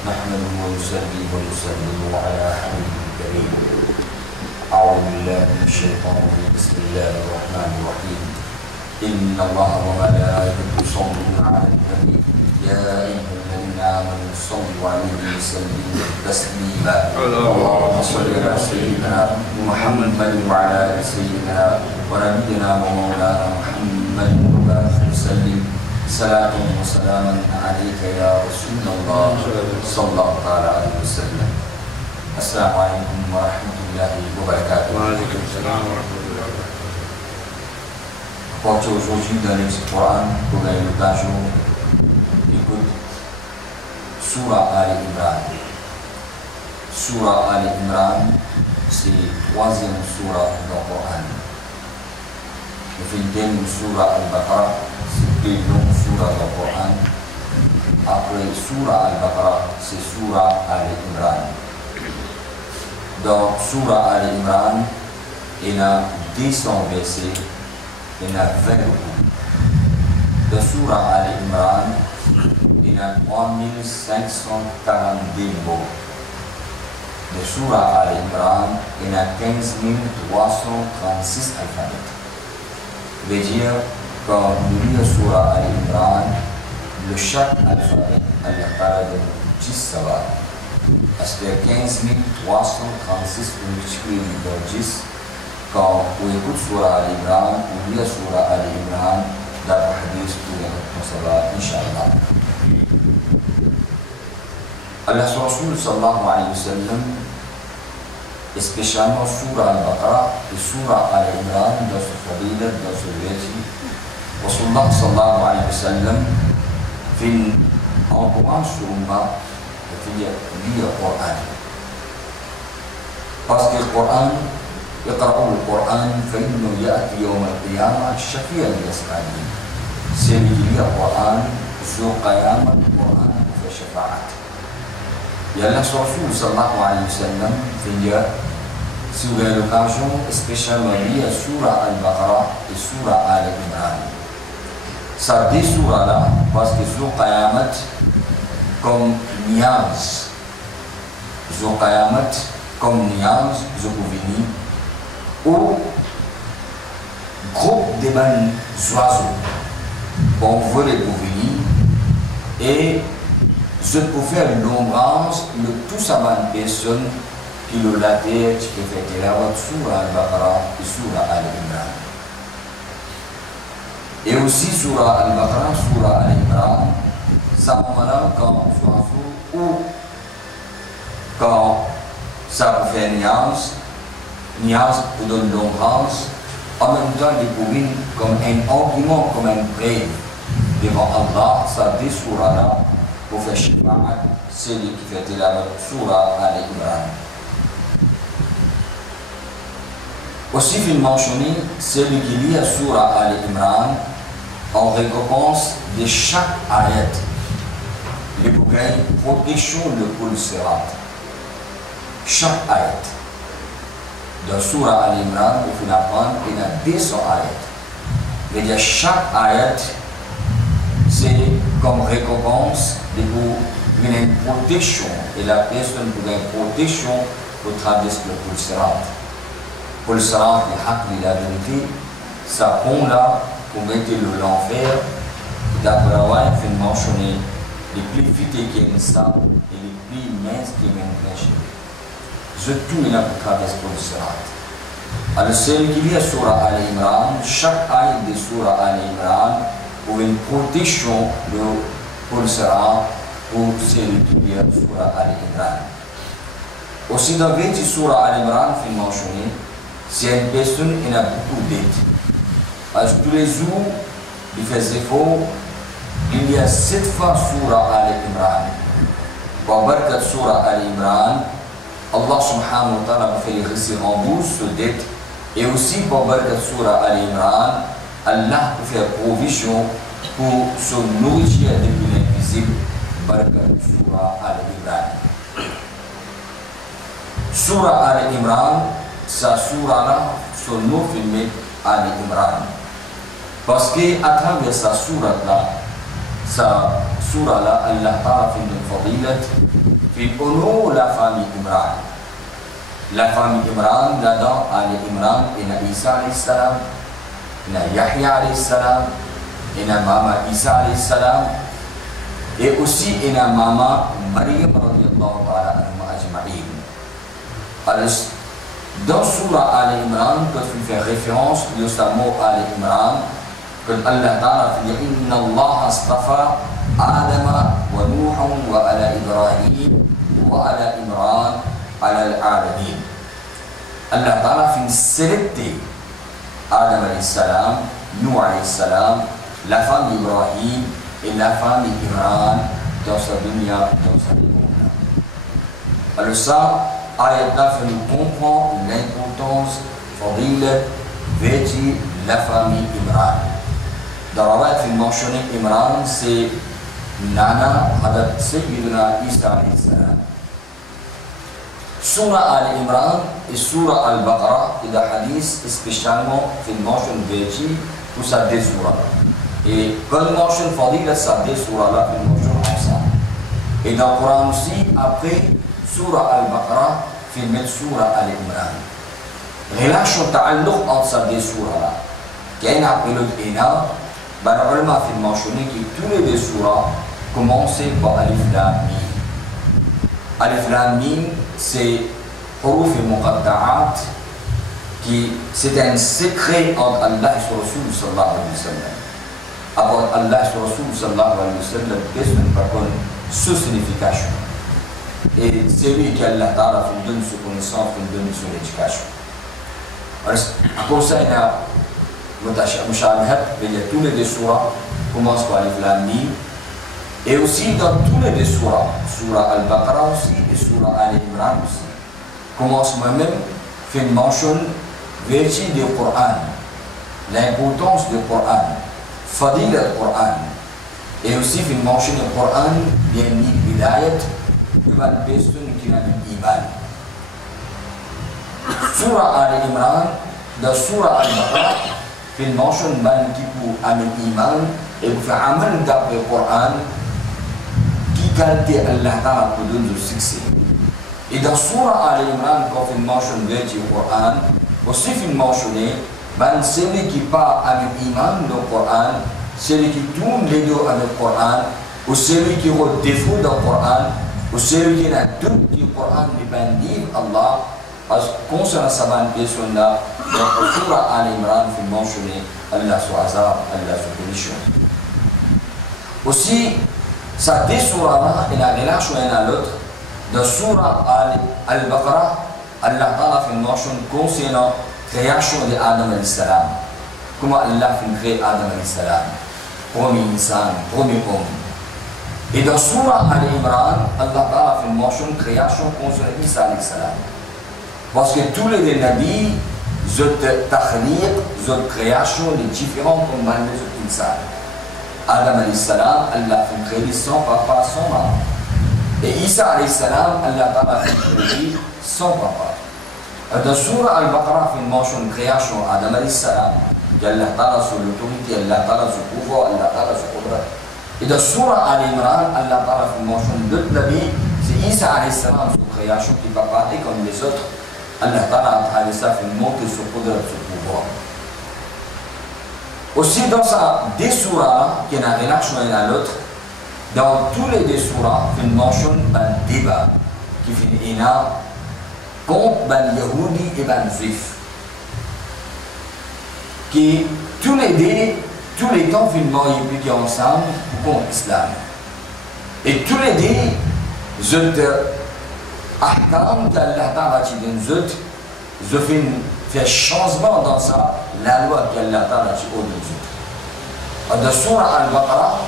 نحمده ونصلي ونسلم على حبيبه الكريم. أعوذ بالله من الشيطان الرجيم. بسم الله الرحمن الرحيم. إن الله وملائكته يصلون على النبي يا أيها الذين آمنوا صلوا عليه وسلموا تسليما. اللهم صل على سيدنا محمد وعلى آل سيدنا ونبينا ومولانا محمد وسلم. صلاة وسلاما عليك يا رسول الله صلى الله عليه وسلم. السلام عليكم ورحمة الله وبركاته. وعليكم السلام ورحمة الله وبركاته. Porte aujourd'hui dans le Coran pour l'occasion d'écouter Surah Al-Imran. Surah Al-Imran, c'est la troisième surah dans le Coran. Le film Surah Al-Baqarah, c'est la longue surah dans le Coran. Après Surah Al-Baqarah, c'est Surah Al-Imran. Dans Surah Al-Imran, il y a 200 versets. Il y a 20 groupes. Dans Surah Al-Imran, il y a 3542 mots. Dans Surah Al-Imran, il y a 15336 alphabets. Veut dire, quand nous lisons Surah Al-Imran, le chaque alphabet, Allah parle de 10 savants. Parce que 15336 multiplié par 10, quand on écoute Surah Al-Imran, on lit Surah Al-Imran, dans le hadith pour les savoir, Inch'Allah. Allah Rasul sallallahu alayhi wa sallam, spécialement Surah Al-Baqarah et Surah Al-Imran, dans ce fadila, dans ce verset, Rasulullah sallallahu alayhi wa sallam, fait encourage sur l'umma de lire le Coran. Parce que le Coran, يقرأوا القرآن فإنه يأتي يوم القيامة شفيعا للأسقامين. سيجي القرآن ذو قيامة القرآن وشفاعة. يا الله رسول صلى الله عليه وسلم في سورة l'occasion spécialement liée Surah Al-Baqarah et Surah Al-Imran. Ça dit Surah là parce que ذو قيامة comme niaz. ذو قيامة comme niaz, ذو venir ou groupe de oiseaux on veut les venir et je peux faire l'ombrage de tout ça une personne qui le la terre qui peut faire la Surah Al-Baqarah et Surah Al-Imran et aussi Surah Al-Baqarah, Surah Al-Imran ça moment quand oiseau ou quand ça peut faire Niaz pour donner l'ombrage, en même temps découvrir comme un argument, comme un preuve devant Allah, ça dit Surah là, pour faire Shifa'at, c'est lui qui fait la Surah Al-Imran. Aussi, il mentionné, celui qui lit la Surah Al-Imran en récompense de chaque ayat, le progrès protection le Kul Sirat. Chaque ayat. Dans Surah Al-Imran, il faut apprendre qu'il y a 200 ayats. Mais chaque ayat, c'est comme récompense de pour une protection. Et la personne pour une protection pour traverser le Kul Sirat. Kul Sirat, la vérité, ça pont là pour mettre l'enfer. D'après Allah, il fait mentionner les plus fités qui aiment ça et les plus minces qui aiment péché. Je tout il a pour traverser le Sirat. Alors celui qui lit Surah Al-Imran, chaque ayat de Surah Al-Imran pour une protection de Sirat pour celui qui lit Surah Al-Imran. Aussi dans le Surah Al-Imran, il faut mentionner, c'est une personne qui a beaucoup d'aide. Parce que tous les jours, il fait des efforts, il y a 7 fois Surah Al-Imran. Pour barkat Surah Al-Imran, Allah subhanahu wa ta'ala fait les rembourser ce dette et aussi pour barkat Surah Al-Imran, Allah peut faire provision pour se nourrir depuis l'invisible barkat Surah Al-Imran. Surah Al-Imran, sa surah là, son nom filmé Al-Imran. Parce qu'à travers sa surah là, Allah ta'ala fait une fadilat Puis honore la famille Imran. La famille Imran, là-dedans, Ali Imran, il y a Isa alayhi salam, il y a Yahya alayhi salam, il y a Mama Isa alayhi salam, et aussi il y a Mama Maryam radiyallahu ta'ala anhum ajma'in. Alors, dans Surah Ali Imran, quand il fait référence de ce mot Ali Imran, quand Allah Ta'ala dit Inna Allah astafa Adama wa Nuhan wa ala Ibrahim wa ala Imran ala al-alamin. Allah Ta'ala fait sélecter Adam alayhi salam, Nuh alayhi salam, la femme d'Ibrahim et la femme d'Imran dans sa dunya, dans sa monde. Alors ça, ayat fait nous comprendre l'importance fadila vêti la famille Imran. Dans la ayat fait mentionner Imran, c'est Nana Hadat Sayyidina Isa alayhi salam. Surah Al-Imran et Surah Al-Baqarah, il y a un hadith spécialement qui mentionne vêti pour sa deux surahs. Et quand on mentionne fadila, ça deux surahs-là, on mentionne ensemble. Et dans le Coran aussi, après Surah Al-Baqarah, في من سورة آل عمران relation تعلق entre ces deux surahs-là. Qui a appelé l'Ina, ben les ulama ont mentionné que tous les deux surahs commencent par Alif Lam Mim. Alif Lam Mim, c'est huruf muqatta'at, qui c'est un secret entre Allah et son Rasul sallallahu alayhi wa sallam. Après Allah et son Rasul sallallahu alayhi wa sallam, qu'est-ce qu'on peut connaître sous signification? Et c'est lui qui Allah Ta'ala donne sa connaissance, qui donne son éducation. À cause de ça, il y a Mushabihat, il y a tous les deux surahs commencent par Alif Lam Mim. Et aussi dans tous les deux surahs, Surah Al-Baqarah aussi et Surah Al-Imran aussi, commence moi-même, fait une mention vertu du Coran, l'importance du Coran, fadila du Coran. Et aussi fait une mention du Coran, bien mis bidayat, de la personne qui a l'iman. Surah Al-Imran, dans Surah Al-Baqarah, fait une mention de qui pour l'iman et pour faire amal d'après le Coran, qui qualité Allah Ta'ala pour donner le succès. Et dans Surah Al-Imran, quand il mentionne le Coran, aussi il mentionne celui qui part avec l'iman dans le Coran, celui qui tourne les deux avec le Coran, ou celui qui a des défauts dans le Coran, ou celui qui a doute du Coran de bandit Allah, parce que concernant sa personne-là, dans le Surah Al-Imran, il faut mentionner Allah sur azab, Allah sur punition. Aussi, ça deux surahs-là, il a relation l'un à l'autre. Dans Surah Al-Baqarah, Allah Ta'ala fait mention concernant la création d'Adam alayhi salam. Comment Allah fait créer Adam alayhi salam, premier insan, premier homme. Et dans Surah Al-Imran, Allah Ta'ala fait mention de création concernant Isa alayhi salam. Parce que tous les nabis, ils ont takhliq, ils ont création de différents comme les autres insans. Adam alayhi salam, Allah fait créer son papa, son maman. Et Isa alayhi salam, Allah Ta'ala fait créer son papa. Dans Surah Al-Baqarah, fait mention de création Adam alayhi salam, Allah Ta'ala sur l'autorité, Allah Ta'ala sur le pouvoir, Allah Ta'ala sur le pouvoir. Et dans Surah Al-Imran, Allah Ta'ala fait mention de l'autre nabi, c'est Isa alayhi salam sur création qui va parler comme les autres. Allah Ta'ala a fait monter sur le pouvoir, sur le pouvoir. Aussi dans sa deux surahs qui ont une relation l'un à l'autre, dans tous les deux surahs, il mentionne un débat qui fait une contre les Yahudi et les Juifs. Qui tous les temps finalement ils étaient ensemble contre l'islam. Et tous les deux, ils ont ahkam qu'Allah Ta'ala ils ont fait un changement dans ça, la loi qu'Allah Ta'ala a dit. Dans Surah Al-Baqarah,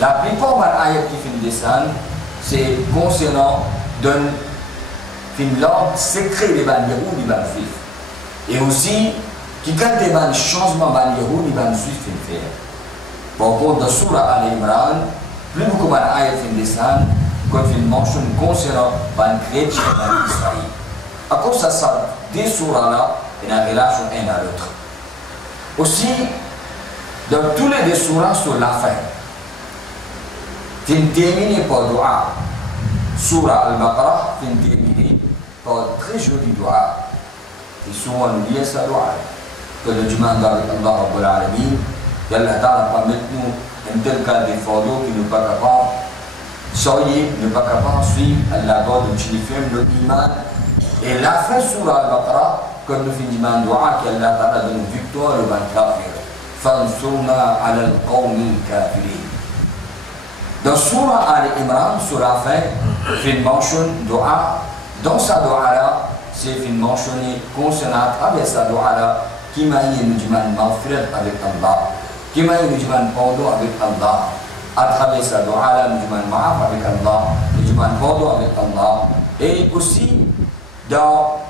la plupart des ayats qui font dessin, c'est concernant une langue secrète des Yahoudi et des Juifs. Et aussi, qui quand des changements des Yahoudi et des Juifs font faire. Par contre, dans Surah Al-Imran, plus beaucoup d'ayats font dessin, quand il mentionne concernant les chrétiens et Israël. À cause de ça, des surahs-là, il y a une relation l'un à l'autre. Aussi, dans tous les deux surahs sur la fin, il termine par dua. Surah Al-Baqarah fin terminée par un très joli dua. Et souvent nous dit ça dua. Que le demande avec Allah Rabbul Alamin, qu'Allah Ta'ala permette-nous un tel cas de fardeau qui n'est pas capable, soyez, ne pas capable de suivre Allah God de Chilifem, le iman. Et la fin Surah Al-Baqarah, comme nous finissons dua, qu'Allah Ta'ala donne une victoire au ban kafir. Fansurna ala al-qawmi kafirin. Dans Surah Al-Imran, sur la fin, il mentionne dua. Dans sa dua-là, c'est il mentionné concernant avec sa dua-là, qui m'a eu une mafred avec Allah, qui m'a eu une pardon avec Allah. À travers sa dua-là, nous demandons maaf avec Allah, nous demandons pardon avec Allah. Et aussi, dans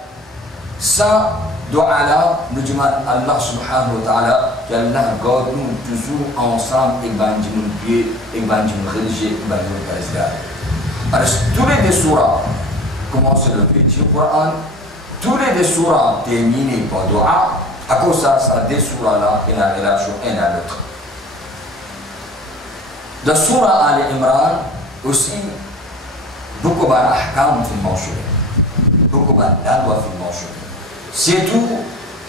sa dua-là, nous demandons Allah subhanahu wa ta'ala, qu'Allah garde nous toujours ensemble et bandi nous pied, et bandi nous religieux, et bandi nous président. Alors, tous les deux surahs commencent le petit Coran, tous les deux surahs terminés par dua, à cause de ça, deux surahs-là, il y a une relation un à l'autre. Dans Surah Al-Imran, aussi, beaucoup d'ahkam sont mentionnés, beaucoup de lois sont mentionnées. C'est tout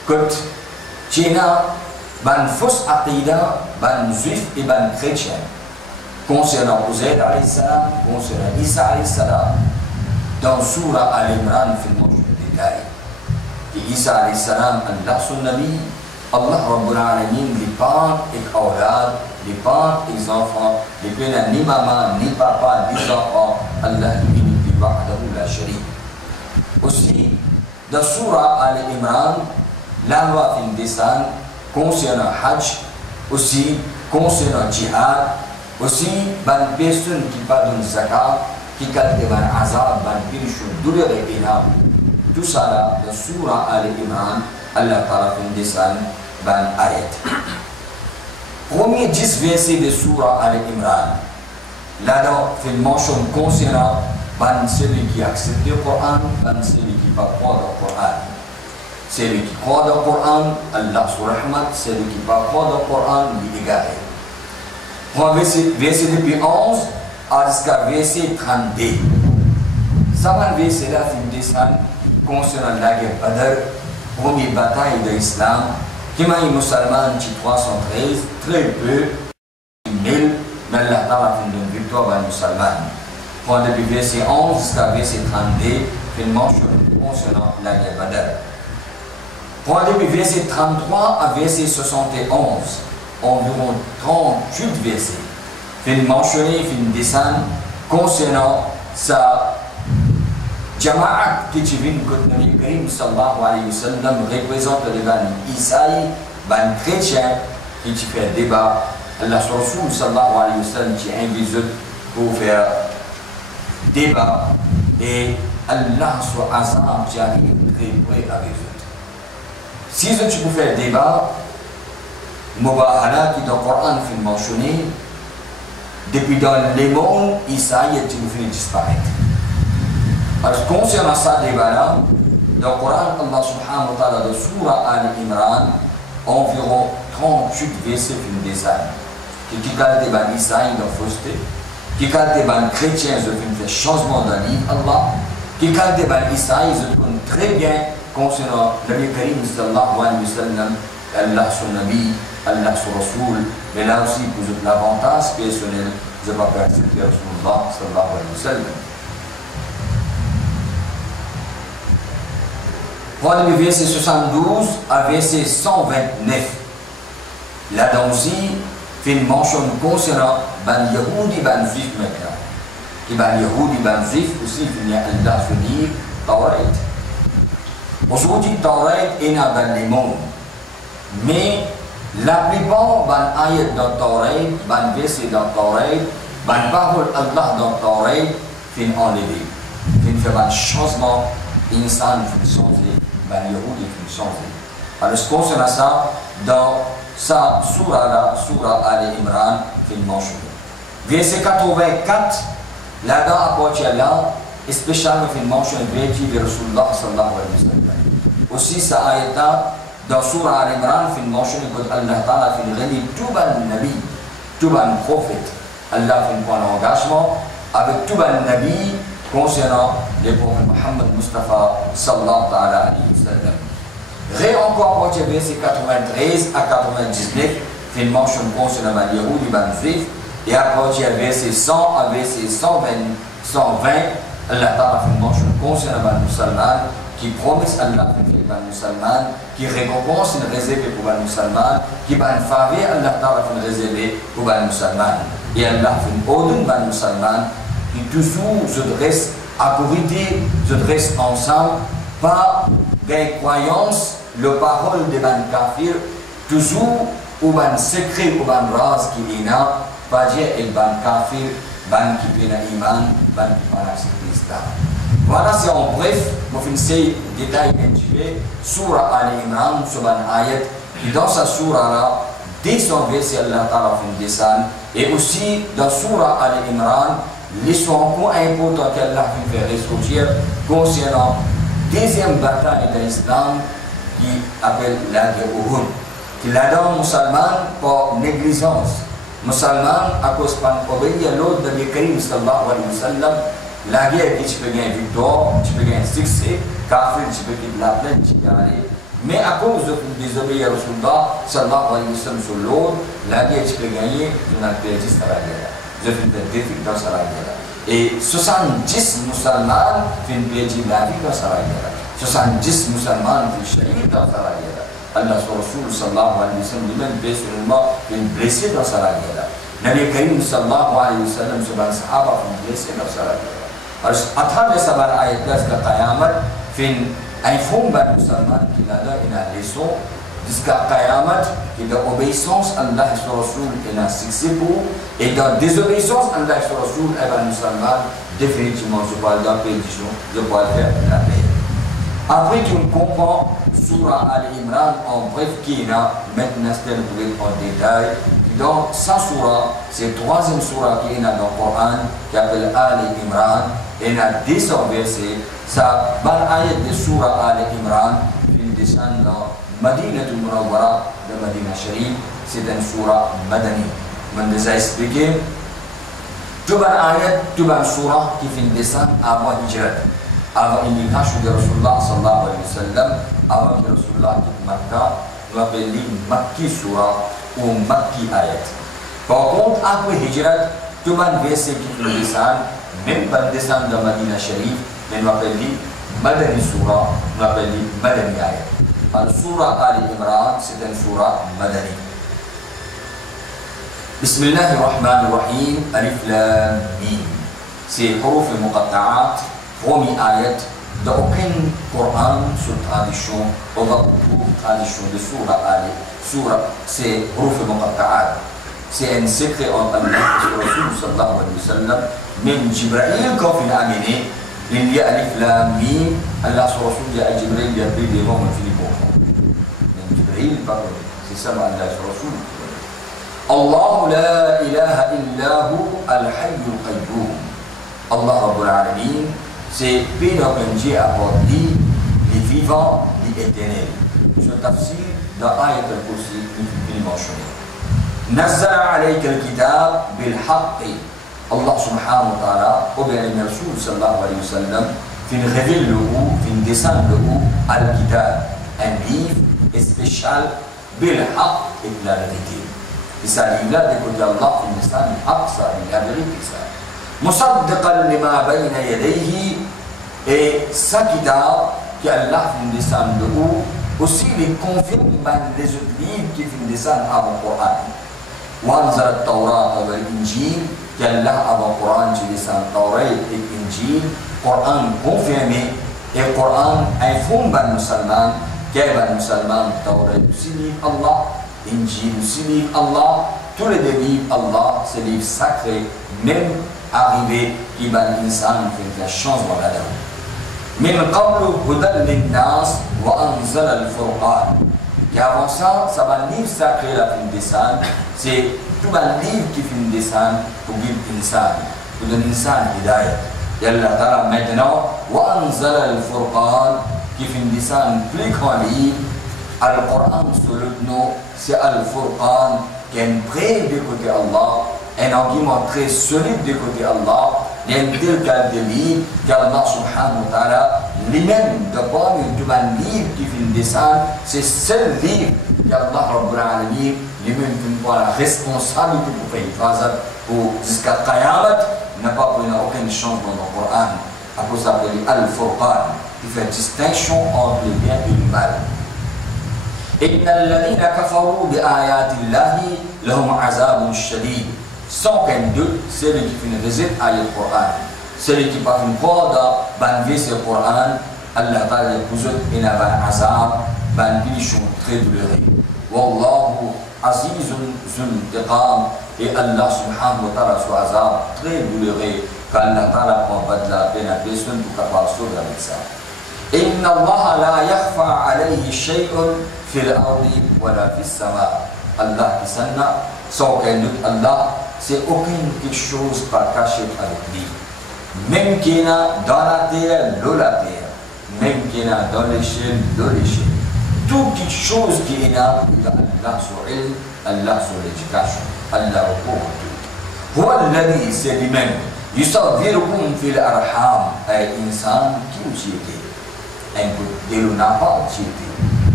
que Tchina, ban fausse aqida, ban juif et ban chrétien, concernant Uzair alayhi salam, concernant Isa alayhi salam, dans Surah Al-Imran, il faut mentionner des détails. Et Isa alayhi salam, Allah son Nabi, Allah Rabbul Alamin, les parents et aulad, les parents et les enfants, les pères ni maman, ni papa, ni enfants, Allah lui dit wahdahu la sharik. Aussi, dans Surah Al-Imran, la loi fin descend concernant Hajj, aussi concernant Jihad, aussi ban personne qui pardonne zakat, qui calme ban azab, ban punition, douleur et pénal. Tout ça là, dans Surah Al-Imran, Allah Ta'ala fin descend ban ayat. Premier 10 versets de Surah Al-Imran, là-dedans, fait mention concernant ban celui qui accepte le Coran, ban celui qui ne va pas croire dans le Coran. Celui qui croit dans le Coran, Allah sur rahmat, celui qui ne va pas croire dans le Coran, il est égaré. Verset depuis 11 jusqu'à verset 32. Ça va le verset là, fin descend concernant la guerre Badr, première bataille de l'islam, qui m'a eu musulman qui 313, très peu, 1000, mais Allah Ta'ala fait une victoire à musulman. Depuis verset 11 jusqu'à verset 32, il mentionne concernant la guerre Badr. Depuis verset 33 à verset 71, environ 38 versets, il mentionne, il descend concernant sa Jama'at qui vient que Nabi Karim sallallahu alayhi wa sallam représente le ban Isaïe, ban chrétien qui fait débat. Allah Rasul sallallahu alayhi wa sallam qui invite pour faire débat et Allah soit azam qui arrive très près avec eux. Si tu peux faire débat, Mubahala qui dans le Coran fait mentionner, depuis dans le monde, Isaïe est une fin disparaître. Alors, concernant ça débat-là, dans le Coran, Allah subhanahu wa ta'ala de Surah Al-Imran, environ 38 versets fin design. Qui calent des ban Isaïe dans fausseté, qui calent des ban chrétiens de faire changement d'un livre Allah, qui calent des ban Isaïe, je connais très bien concernant Nabi Karim sallallahu alayhi wa sallam, Allah son Nabi, Allah son Rasoul, mais là aussi pour l'avantage personnel, je ne vais pas accepter Rasulullah sallallahu alayhi wa sallam. Prenez le verset 72 à verset 129. Là-dedans aussi, fait une mention concernant ban Yahoudi, ban Juif maintenant. Qui ban Yahoudi, ban Juif aussi, il y a Allah se dit Tawrat. Aujourd'hui, Tawrat est dans les mondes. Mais la plupart ban ayat dans Tawrat, ban verset dans Tawrat, ban parole Allah dans Tawrat, fait enlever. Fait faire un changement, insan fait changer. Ben, Yahoudi qui changé. Alors, ce concernant ça, dans sa surah-là, surah Al-Imran, qu'il mentionne. Verset 84, là-dedans, à partir de là, spécialement, il mentionne le verset de Rasulullah sallallahu alayhi wa sallam. Aussi, ça ayat-là, dans surah Al-Imran, il mentionne que Allah Ta'ala fait réunir tout le nabi, tout le prophète. Allah fait un engagement avec tout le nabi concernant le prophète Mohammed Mustafa sallallahu alayhi wa sallam. Ré encore pour verset 93 à 99, fait une mention concernant les Yahudi ban juif, et à partir verset 100 à verset 120, Allah Ta'ala fait une mention concernant les musulmans, qui promise Allah fait les musulmans, qui récompense une réserve pour les musulmans, qui va une faveur Allah Ta'ala fait une réserve pour les musulmans. Et Allah fait une ordre pour les musulmans, qui toujours se dresse à vérité, se dresse ensemble, par des croyances, le parole de ban kafir, toujours ou ban secret ou ban race qui est là, pas dire el ban kafir, ban qui est iman, ban qui est Islam. Voilà, c'est en bref, pour finir détail intitulé Surah Al-Imran, sur ban ayat, qui dans sa surah-là, dès son verset Allah Ta'ala fait descendre, et aussi dans Surah Al-Imran, l'histoire importante qu'Allah fait ressortir concernant deuxième bataille de l'islam qui appelle la guerre Uhud. Qui l'a donné musulman pour négligence. Musulman à cause d'obéir à l'ordre de Nabi Karim sallallahu alayhi wa sallam, la guerre qui peut gagner victoire, tu peux gagner succès, kafir tu peux gagner la plaine, tu peux aller. Mais à cause de désobéir à Rasulullah sallallahu alayhi wa sallam sur l'ordre, la guerre tu peux gagner, tu n'as perdu dans la guerre. Je fais des défis dans la guerre. Et 70 musulmans font perdu la vie dans la guerre. 70 musulmans font shahid dans la guerre. Allah sur Rasul sallallahu alayhi wa sallam lui-même personnellement font blessé dans la guerre. Nabi Karim sallallahu alayhi wa sallam sur les sahaba font blessé dans la guerre. Alors, à travers sa ayat là, la Qayamat font un fond de musulmans qui a une leçon jusqu'à Qayamat et de obéissance à Allah et son Rasul et un succès pour, et dans désobéissance à Allah et son Rasul et à musulman, définitivement je parle de la perdition, je parle de la paix. Après qu'on comprend Surah Al-Imran en bref qui est là, maintenant c'est en détail, dans sa surah, c'est la troisième surah qui est là dans le Coran, qui s'appelle Al-Imran, et il y a 200 versets, ça, par ayat de Surah Al-Imran, il descend dans Madinah Munawwara de Madinah Sharif, c'est une surah Madani. Je vais déjà expliquer. Tout le ayat, tout le surah qui finit descendre avant Hijrat. Avant l'immigration de Rasulullah sallallahu alayhi wa sallam, avant que Rasulullah quitte Makkah, on appelle Makki surah ou Makki ayat. Par contre, après Hijrat, tout le verset qui finit descendre, même pas descendre de Madinah Sharif, mais on appelle Madani surah, on appelle Madani ayat. Surah Al-Imran, c'est une surah Madani. Bismillahirrahmanirrahim, Alif Lam Mim. C'est huruf muqatta'at, premier ayat d'aucun Coran sur tradition, ou tradition de surah Ali. Surah, c'est huruf muqatta'at. C'est un secret entre Allah et le Rasul sallallahu alayhi wa sallam. Même Jibril, quand il a amené, il y a Alif Lam Mim, Allah sur Rasul, il y a Jibril, il y a pris des mots, il c'est ça Allah sur Rasul. Allah la ilaha illa hu al-hayyul qayyum. Allah Rabbul Alamin, c'est pédagogie à porter les vivants, les éternels. Ce tafsir dans ayat al-Kursi, il mentionne. Nazzala alayka al-kitab bil-haqqi. Allah subhanahu wa ta'ala, ou bien le Rasul sallallahu alayhi wa sallam, fin révèle le ou, fin descend le ou, al-kitab, un livre spécial بالحق et la vérité. Et ça livre là d'écouter Allah في اللسان الحق ça la vérité ça. مصدقا لما بين يديه et sa kitab qui Allah fait descendre de haut aussi les confirme les autres livres qui font descendre avant le Coran. وانزل التوراة والإنجيل qui Allah avant le Coran qui descend Taurat et Injil Coran confirmé et Coran un fond ban musulman Kaiban musulman, Taurat aussi livre Allah, Injil aussi livre Allah, tous les livres Allah, c'est livres sacrés, même arrivé qui ban l'insan fait la chance de la donne. Min qablu hudan linnas wa anzala al-furqan. Et avant ça, ça va livre sacré la fin descendre, c'est tout un livre qui finit descendre pour guider l'insan, pour donner l'insan hidayah. Et Allah Ta'ala maintenant, wa anzala al-furqan, qui finit descendre plus grand livre, Al-Quran sur le nom, c'est Al-Furqan, qui est prêt de côté Allah, un argument très solide de côté Allah, d'un tel cas de livre qu'Allah subhanahu wa ta'ala, lui-même, de parmi tous les livres qui viennent descendre, c'est seul livre qu'Allah Rabbul Alamin, lui-même qui prend la responsabilité pour faire une phase pour jusqu'à Qayamat, n'a pas pris aucune chance dans le Coran, à cause s'appeler Al-Furqan, qui fait distinction entre le bien et le mal. إن الذين كفروا بآيات الله لهم عذاب شديد. Sans qu'un doute, celui qui fait une visite à le Coran, celui qui part une fois dans ban vis le Coran, Allah Ta'ala vous et n'a pas azab, ban bichon très douloureux. Wallahu azizun zuntiqam, et Allah subhanahu wa ta'ala soit azab très douloureux, qu'Allah Ta'ala prend pas de la peine à personne pour capable sauver avec ça. إن الله لا يخفى عليه شيء في الأرض ولا في السماء. Allah qui s'en a, sans qu'un doute, Allah, c'est aucune quelque chose pas caché avec lui. Même qu'il y a dans la terre, la terre. Même qu'il y a dans l'échelle, l'échelle. Toute quelque chose qui est là, il y a Allah sur elle, Allah sur l'éducation, Allah au courant de tout. هو الذي c'est lui-même يصوركم في الأرحام أي إنسان qui vous était. Un bout de l'onapa,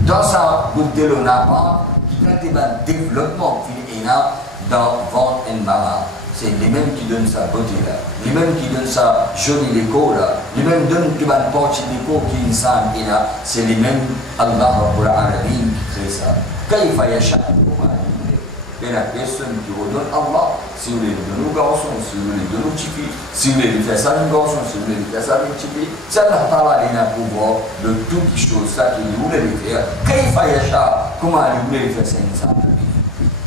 dans sa bout de l'onapa, qui a un développement dans ventre et maman. C'est lui-même qui donne sa beauté là, lui-même qui donne sa jolie écho là, lui-même donne qui va porter l'écho qui est insan et là, c'est lui-même Allah Rabbul Alamin qui crée ça. كيف يشاء la personne qui vous donne Allah, si vous voulez de nos garçons, si vous voulez de nos tipis, si vous voulez faire ça une garçon, si vous voulez faire ça une tipis, c'est Allah Ta'ala qui a le pouvoir de toutes les choses, ça qu'il voulait le faire. كيف يشاء, comment il voulait le faire ça insan.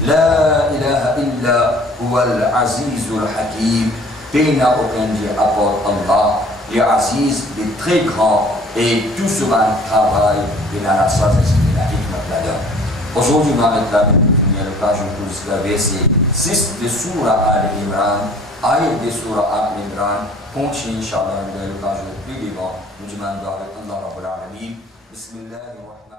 La ilaha illa huwa al-azizul hakim, peine à aucun Dieu apporte Allah, le aziz, le très grand, et tout ce travail, il a la sagesse, il a la hikmat là-dedans. Aujourd'hui, on va mettre la même l'occasion pour la verset 6 de Surah Al-Imran, ayat de Surah Al-Imran, continue Inch'Allah, l'occasion de plus devant, nous demandons avec Allah Rabbul Alamin. Bismillahirrahmanirrahim.